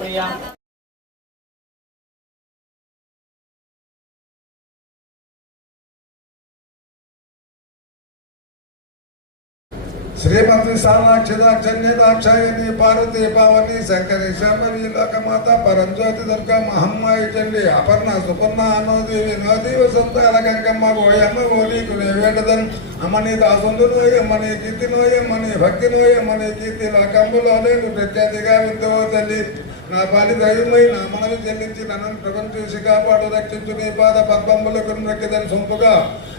ప్రియా శ్రీమతి సాక్షిదాక్షన్యదాక్షాయని పార్వతీ పావని శంకరి శాంభవి లోకమాత పరంజ్యోతి దుర్గా మహమ్మాయి చండి అపర్ణ సుపర్ణ అనోదేవి నోది వసంత గంగమ్మ ఓయమ్మ ఓ నీకు వేడదన్ అమ్మని దాసుండు నోయమ్మని కీర్తి నోయమ్మని భక్తి నోయమ్మని కీర్తి లోకంబులో నేను ప్రఖ్యాతిగా విందువో తల్లి. నా పాలి దైవమై నా మనవి చెల్లించి నన్ను ప్రపంచ కాపాడు రక్షించు నీ పాద పద్మములకు రక్కిదని సొంపుగా.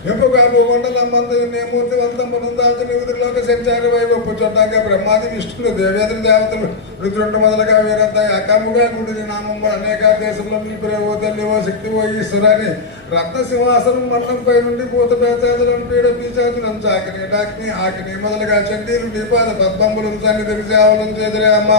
ఇంపుగా భూగొండలమ్మందు నేమూర్తి వంతమునందాల్చిన విధుల్లోక సంచార వైపు చొట్టాక బ్రహ్మాది విష్ణులు దేవేంద్ర దేవతలు రుద్రుండు మొదలుగా వీరంతా అకముగా గుడిని నామము అనేక దేశంలో నిలిపిరే. ఓ తల్లి ఓ శక్తి ఓ ఈశ్వరాన్ని రత్న సింహాసనం మండలంపై నుండి పూత పేతాదులను పీడ పీచాదులను చాకిని డాకిని ఆకిని మొదలుగా చండీలు దీపాద పద్మంబులను సన్నిధి సేవలను చేదిరే అమ్మ.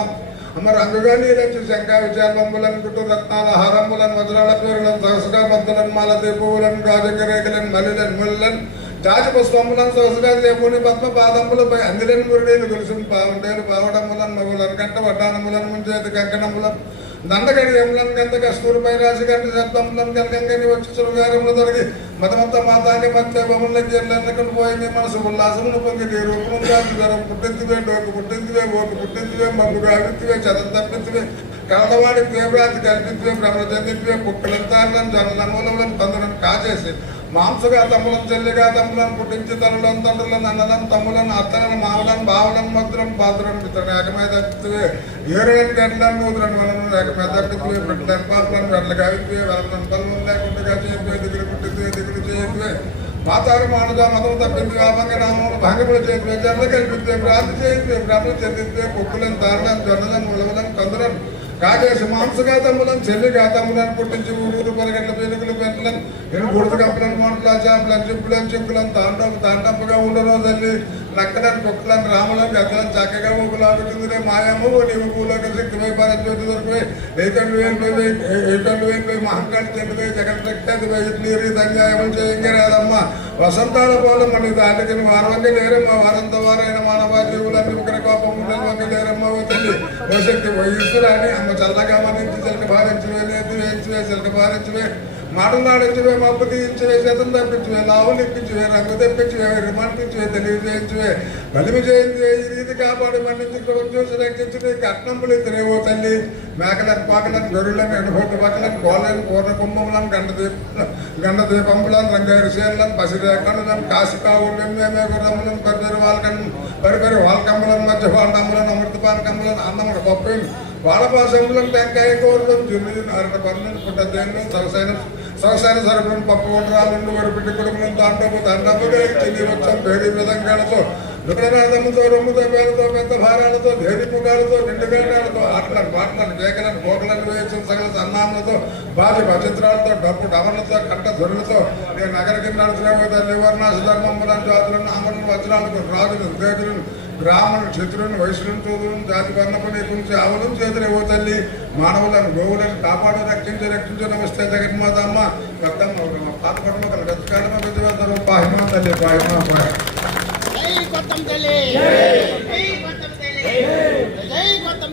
అమ్మ రంగుగా నీరచ్చు శంఖ విచారంబులను కుటు రత్నాల హారంబులను వజ్రాల పేరులను సహసుగా బద్దలను మాల పువ్వులను గాజంగరేఖలను మలిలను ముళ్ళను జాజి పుష్పములను సహసుగా దేవుని పద్మ పాదములపై అందిరని మురుడేలు గొలుసును పావుండేలు పావడములను మగులను కంట వడ్డానములను ముంచేతి కంకణములను దండగడి ఎములను గంత కస్తూరిపై రాసి గంట శబ్దములను కనకంగని వచ్చి సులుగారములు దొరికి మతమంత మాతాన్ని మధ్య బొమ్మలకి ఎల్లెన్నకుండా పోయింది మనసు ఉల్లాసమును పొంగి నీ కాదు జ్వరం పుట్టింతివే డోకు పుట్టింతివే ఓకు పుట్టింతివే మమ్ము గావిత్తివే చదం తప్పిత్తివే కళ్ళవాడి తీవ్రాతి కల్పింతివే భ్రమ చెందింతివే కుక్కలంతాలను జనల మూలములను పందులను కాచేసి మాంసగా తమ్ములను చెల్లిగా తమ్ములను పుట్టించి తల్లులను తండ్రులను అన్నలను తమ్ములను అత్తలను మావలను బావలను మధురం పాత్రను మిత్రుడు ఏకమై తప్పితే ఏరేడు గంటలను నూతులను వలను ఏకమై తప్పితే బిడ్డలను పాత్రలను గంటలు కావితే వెళ్ళను పనులు లేకుండా చేతివే దిగులు పుట్టితే దిగులు చేతివే మాతారు మానుగా మతం తప్పింది వ్యాపంగా నామములు భంగములు చేతివే జన్ల కల్పిస్తే భ్రాంతి చేతివే భ్రమలు చెందితే కుక్కులను తారలను జొన్నలను ఉలవలను కందులను కాకేసి మాంసఘాతములను చెల్లి ఘాతములను పుట్టించి ఊరు పరిగెట్ల పెనుగులు పెంటలను నేను గుడత కప్పలను మొంట్ల చేపలను చెప్పులను చెప్పులను తాండవు తాండపుగా ఉండను తల్లి నక్కలను కుక్కలను రాములను గద్దలను చక్కగా ఊపులాడుతుందిరే మాయమ్మ నీవు భూలోక శక్తిపై పరజ్యోతి దొరికిపోయి ఏకండు వేలిపోయి ఏకండు వేలిపోయి మహంకాళి చెందిపోయి జగన్ రక్తది ఇట్లీరి చేయంగా రాదమ్మా వసంతాల పోలం మనకి దాటికి వారవంగి లేరమ్మ. వారంత వారైన మానవ జీవులు పాపం కోపం ఉండదు వంగి లేరమ్మ తల్లి. భవిష్యత్తు వయస్సు రాని అమ్మ చల్లగా మనించి చిలక భారించవే లేదు వేయించవే చిలక భారించవే నాడున్నాడు నాడించవే మబ్బు తీయించవే శతం తప్పించువే లావులు ఇప్పించువే రంగు తెప్పించువే రిమాన్పించువే తెలియజేయించువే బలిమి చేయించే ఈ రీతి కాపాడి మన్నించి చూసి రక్షించవే కట్నంపులు ఇద్దరేవో తల్లి. మేకలకు పాకలను గరులను ఎండబోటు పక్కలను కోళ్ళను పూర్ణ కుంభములను గండ దీప గండ దీపంపులను రంగైరు సేలను పసిరేకలను కాశికావు మేమే గుర్రములను పరిపరి వాళ్ళకను పరిపరి వాళ్ళకమ్మలను మధ్య వాళ్ళమ్మలను అమృతపానకమ్మలను అన్నముడు పప్పులు వాళ్ళ పాశములను టెంకాయ కూరలను జున్ను అరట పనులను పుట్ట దేని సొగసైన సొగసైన సరుకులను పప్పు వంటరాలను వడిపిట్టి కుడుములను తాండపు తండపుగా తిరిగి వచ్చాం పేరు విధంగాలతో. విగ్రహార్థముతో రొమ్ముతో వేలతో పెద్ద భారాలతో దేవి పుగాలతో నిండు వేటాలతో ఆటలను పాటలను కేకలను కోకలను వేయించిన సగల సన్నాములతో బాధి భచిత్రాలతో డబ్బు డమలతో కట్ట ధొరులతో నేను నగర కింద నడుచులేమో తల్లి ధర్మములను జాతులను అమరులు వజ్రాలకు రాజులు ఉద్యోగులను బ్రాహ్మణులు క్షత్రులను వైశ్యులను చూదులను జాతి వర్ణపు నీ గురించి అవలం చేతులు ఓ తల్లి. మానవులను గోవులను కాపాడు రక్షించు రక్షించు నమస్తే జగన్మాతమ్మ. రక్తమ్మ తాతపడమ రచ్చకాడమ విజయవంతరం పాహిమా తల్లి పాహిమా పాయ తల్లి. జై కొత్తం